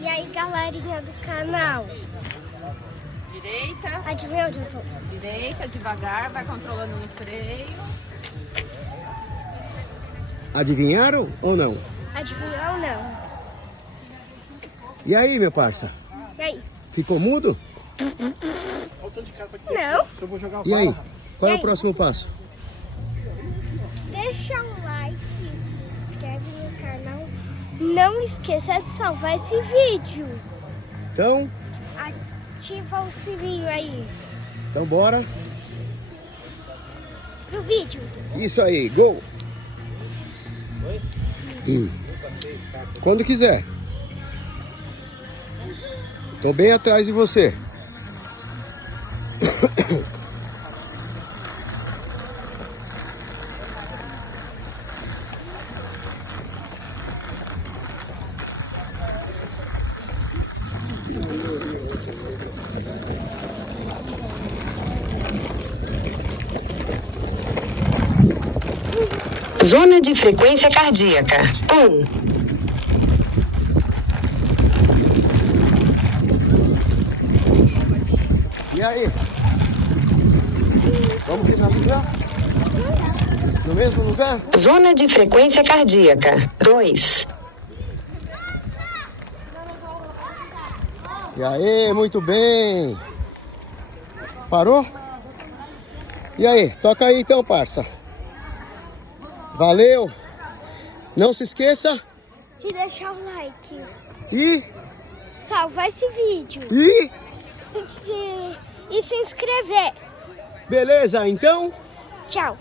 E aí, galerinha do canal? Direita. Adivinha onde eu tô? Direita, devagar, vai controlando no freio. Adivinharam ou não? Adivinhou ou não? E aí, meu parça? E aí? Ficou mudo? Não. E aí? Qual é E o aí? próximo passo? Deixa o like, se inscreve no canal. Não esqueça de salvar esse vídeo. Então, Ativa o sininho aí bora. pro vídeo. Isso aí, gol! Quando quiser. Tô bem atrás de você. Zona de frequência cardíaca 1. E aí? Vamos finalizar? No mesmo lugar? Zona de frequência cardíaca 2. E aí, muito bem. Parou? E aí, toca aí então, parça. Valeu. Não se esqueça. De deixar o like. E... Salvar esse vídeo. E... E se inscrever. Beleza, então... Tchau.